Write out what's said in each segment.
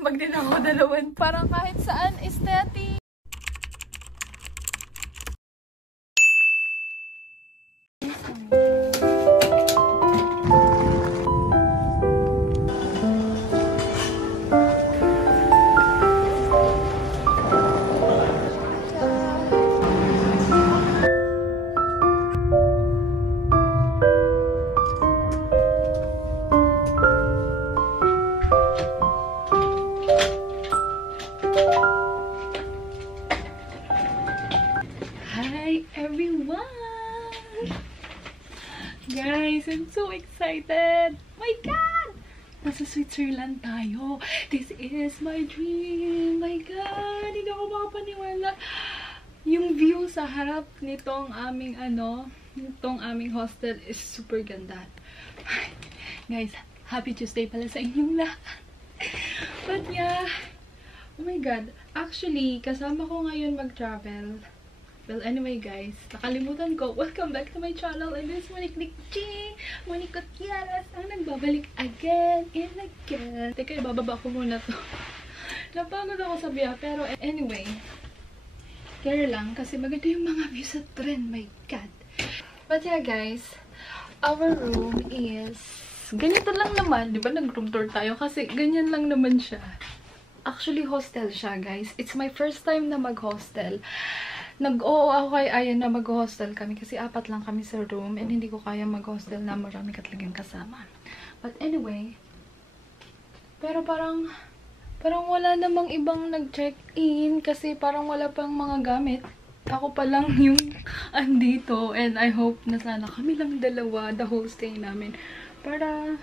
bag din ako, dalawan. Parang kahit saan, aesthetic. Hi everyone! Guys, I'm so excited! My God! Nasa Switzerland tayo. This is my dream! My God! Hindi ako makapaniwala. Yung view sa harap nitong aming aming hostel is super ganda. Guys, happy Tuesday pala sa inyong lahat. But yeah, oh my God. Actually, kasama ko ngayon mag-travel. Well, anyway guys, nakalimutan ko. Welcome back to my channel. And this is Monique G. Monique Gutierrez ang nagbabalik again and again. Teka, ibababa ko muna to. Napagod ako sa biya. Pero anyway, care lang kasi maganda yung mga views sa trend. My God. But yeah guys, our room is ganito lang naman. Diba nag-room tour tayo? Kasi ganyan lang naman siya. Actually, hostel siya guys. It's my first time na mag-hostel. Nag-oo ako kay Ayan na mag-hostel kami kasi 4 lang kami sa room and hindi ko kaya mag-hostel na marami ka talagang kasama. But anyway, pero parang wala namang ibang nag-check-in kasi parang wala pang mga gamit. Ako pa lang yung andito and I hope na sana kami lang dalawa the whole stay namin para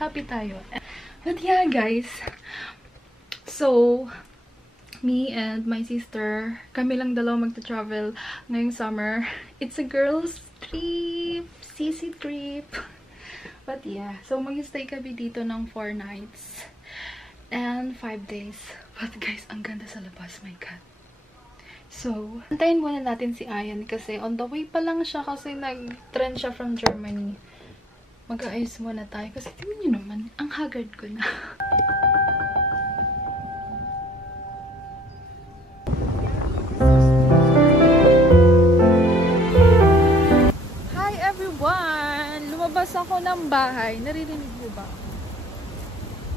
happy tayo. But yeah guys, so me and my sister, kami lang dalawa magta-travel ngayong summer. It's a girls trip, CC trip. But yeah, so mag-stay kami dito ng 4 nights and 5 days. But guys, ang ganda sa labas, my God. So, antayin muna natin si Ayan kasi on the way pa lang siya kasi nag-trend siya from Germany. Mag-aayos muna tayo kasi tingnan nyo naman, ang haggard ko na. Lumabas ako ng bahay. Naririnig mo ba?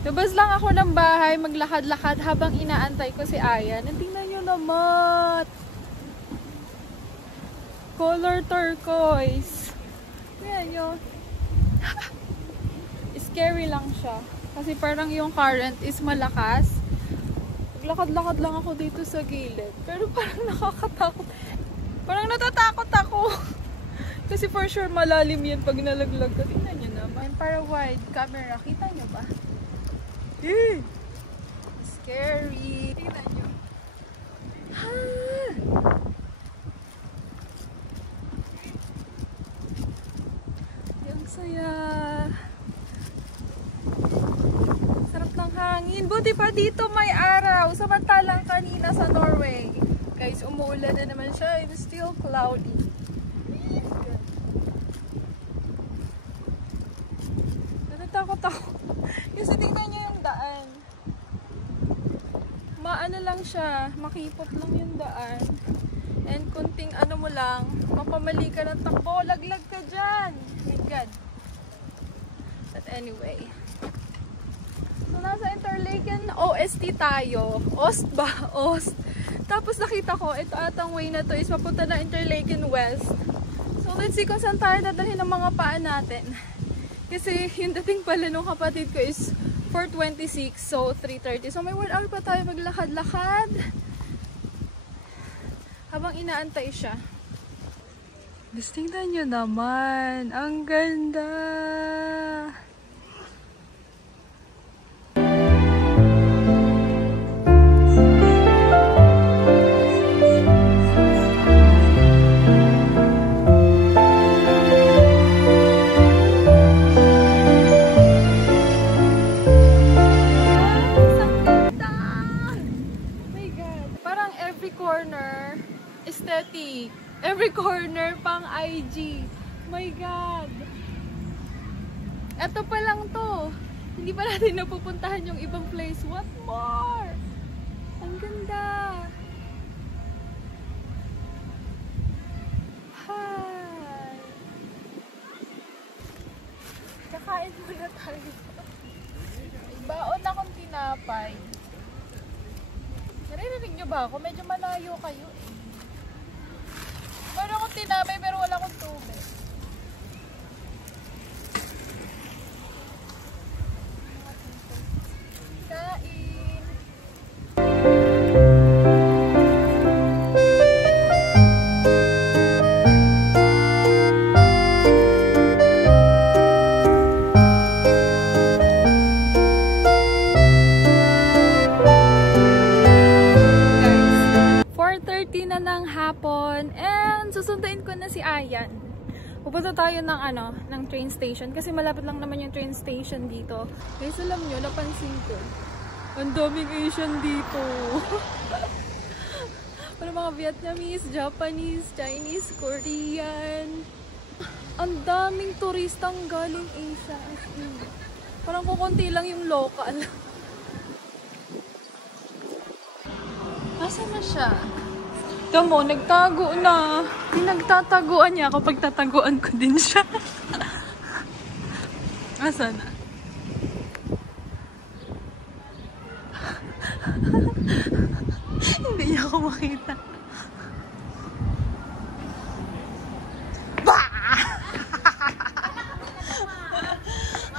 Lumabas lang ako ng bahay, maglakad-lakad habang inaantay ko si Ayan. Tingnan nyo naman. Color turquoise. Tingnan nyo. Scary lang siya. Kasi parang yung current is malakas. Maglakad-lakad lang ako dito sa gilid. Pero parang nakakatakot. Parang natatakot ako. Kasi for sure malalim yan pag nalaglag ka. Tingnan nyo naman. Para wide camera. Kita nyo ba? Scary. Tingnan nyo. Yung saya. Sarap ng hangin. Buti pa dito may araw. Samantalang kanina sa Norway. Guys, umuulan na naman siya. It's still cloudy. Takot ako. Kasi tingnan niyo yung daan. Maano lang siya. Makipot lang yung daan. And kunting ano mo lang, mapamali ka ng takbo. Laglag ka dyan. Oh my God. But anyway. So, nasa Interlaken OST tayo. Ost ba? Ost. Tapos nakita ko, ito atang way na to is papunta na Interlaken West. So, let's see kung saan tayo dadalhin ng mga paan natin. Kasi yung dating pala nung kapatid ko is 4:26, so 3:30. So may 1 hour pa tayo maglakad-lakad habang inaantay siya. Tingnan nyo naman, ang ganda! Every corner pang IG. My God. Ito pa lang to. Hindi pa natin napupuntahan yung ibang place. What more? Ang ganda. Hi. Kakain muna tayo. Baon akong tinapay. Naririnig nyo ba ako? Medyo malayo kayo eh. Meron akong tinapay pero wala akong tubig. Kain! Na ng hapon and susunduin ko na si Ayan. Pupunta tayo ng train station kasi malapit lang naman yung train station dito. Guys, alam nyo, napansin ko. Ang daming Asian dito. Para mga Vietnamese, Japanese, Chinese, Korean. Ang daming turistang galing Asia. Parang kukunti lang yung local. Asa na siya? Tamo, nagtago na. Pinagtataguan niya ako pag tataguan ko din siya. Asa na? Hindi niya ako makita.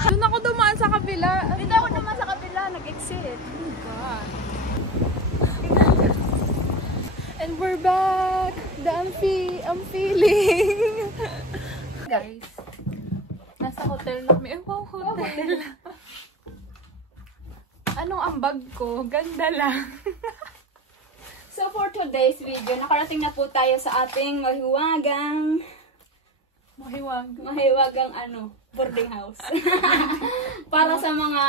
Doon ako dumaan sa kabila. Dito ako naman sa kabila, nag-exit. Oh God. And we're back! I'm feeling! Guys, nasa hotel na kami. Wow, hotel! Anong ambag ko? Ganda lang. So for today's video, nakarating na po tayo sa ating mahiwagang boarding house. Para sa mga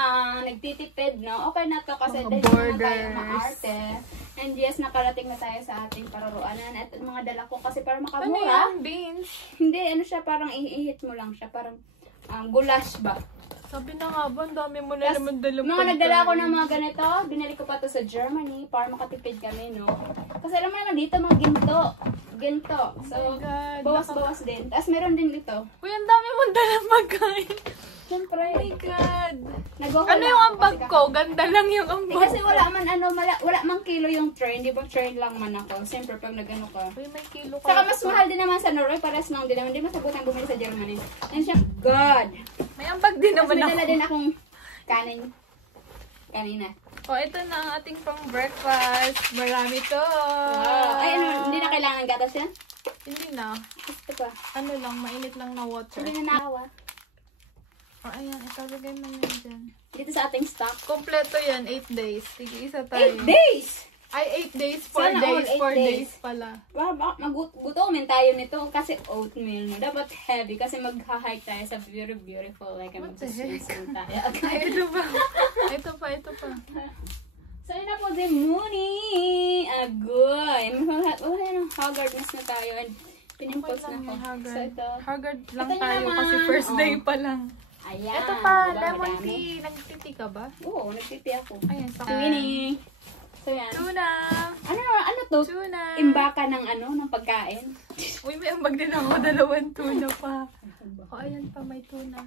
nagtitipid, no? Okay na to kasi dahil naman tayo maarte. And yes, nakarating na tayo sa ating pararuanan. At mga dala ko kasi para makamura. Ano yan? Beans? Hindi, siya, parang ihihit mo lang siya. Parang goulash ba? Sabi na nga ba, ang dami mo na naman dala. Mga nagdala ako ng mga ganito. Binili ko pa to sa Germany para makatipid kami, no? Kasi alam mo naman dito, mga ginto. So, Oh bawas-bawas din. Tapos meron din dito. Uy, ang dami mo dala magkain. Siyempre. Oh my God. Nag-okay Ano lang yung ako ambag kasi ko? Ganda lang yung ambag. kasi wala man wala mang kilo yung train. Di ba train lang man ako? Siyempre pag nagano ka. Uy, may kilo ka. Saka mas mahal din naman sa Norway. Pares lang din naman. Di masabutang bumili sa Germany. And siya, God. May ambag din Tapos naman may ako. dala din akong kanin. Kanina. Oh, ito na ang ating pang breakfast. Marami to. Wow. Ay, ano, hindi na kailangan gatas yan? Hindi na. Gusto pa. Ano lang, mainit lang na water. Hindi na nakawa. Oh, ayan, italagay mo yan dyan. Dito sa ating stock. Kompleto yan, 8 days. Sige, isa tayo. 8 days! Ay, 8 days, 4 Sana days, all 8 4 days. days pala. Magutomin tayo nito kasi oatmeal, no? Dapat heavy kasi mag-hike tayo sa very beautiful, like What the heck? mag-swim tayo. Ay, ito pa. Ito pa. So, yun na po si Mooney. Agoy. Haggardness na tayo and pinimpos na ko. So, ito. Haggard lang Ito tayo naman. kasi first day pa lang. Ayan. Ito pa, diba, lemon madami? tea. Nagtiti ka ba? Oo, nagtipi ako. Ayan, sa Winnie. So, yan. Tuna. Ano to? Tuna. Imbaka ng ng pagkain. Uy, may ambag din ako. 2 tuna pa. O, ayan pa, may tuna.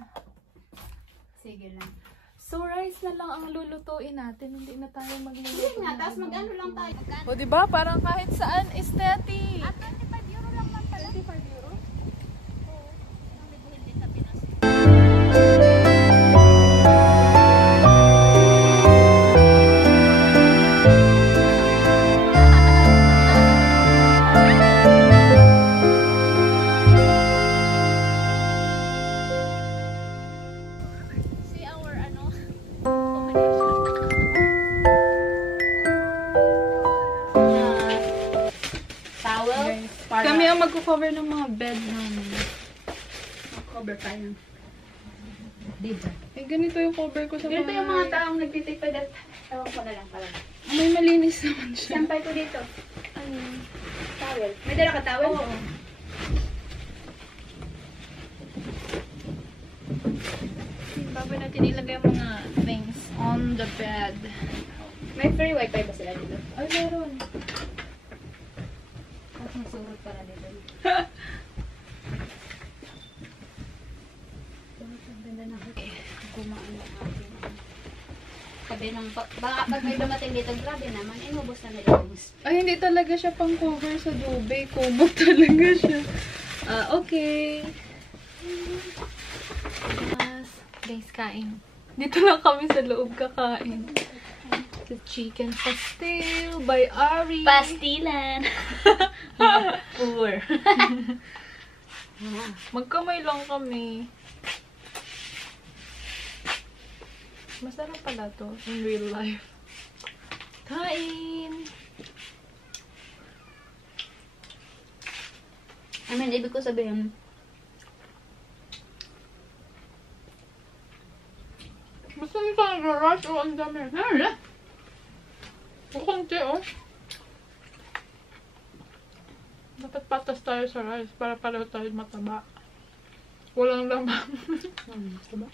Sige lang. So, rice na lang ang lulutuin natin. Hindi na tayo magluluto. Sige nga, tapos mag-ano lang tayo. O, diba? Parang kahit saan, aesthetic. 25 euro lang man pala. 25 euro? Hindi sa Pinas. Kami ang magko-cover ng mga bed namin. Cover tayo. Dito. Eh, ganito yung cover ko sa Ganito yung mga taong nagtitipid at ewan ko na lang pala. May malinis naman siya. Sampay ko dito. Ayun. Towel. May dala ka towel? Oo. bago natin ilagay yung mga things on the bed. May free wifi ba sila dito? Ay, meron. Tapos masurot para dito. Ang ganda na gumaan ng ating sabi ng, baka pag may dumating dito, grabe naman, inubos na nila yung space. Ay, hindi talaga siya pang cover sa dube. Kumot talaga siya. Okay. Yes. Guys, kain. Dito lang kami sa loob kakain. The chicken pastel by Ari. Pastilan! Poor. Magkamay lang kami. Masarap pala to in real life. Kain! I mean, ibig ko sabihin, basta nito nag-rush o ang dami. Hala! O konti oh. Dapat patas tayo sa rice para pareho tayo mataba. Walang laman. Diba?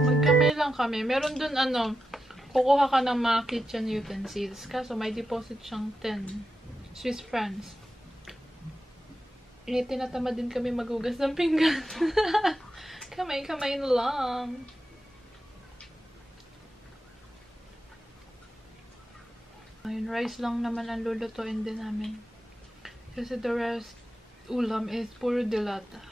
Magkamay lang kami. Meron dun kukuha ka ng mga kitchen utensils. Kaso may deposit siyang 10 Swiss francs. Tinatamad din kami maghugas ng pinggan. Kamay-kamay na lang. Ayun, rice lang naman ang lulutuin din namin. Kasi the rest ulam is puro dilata.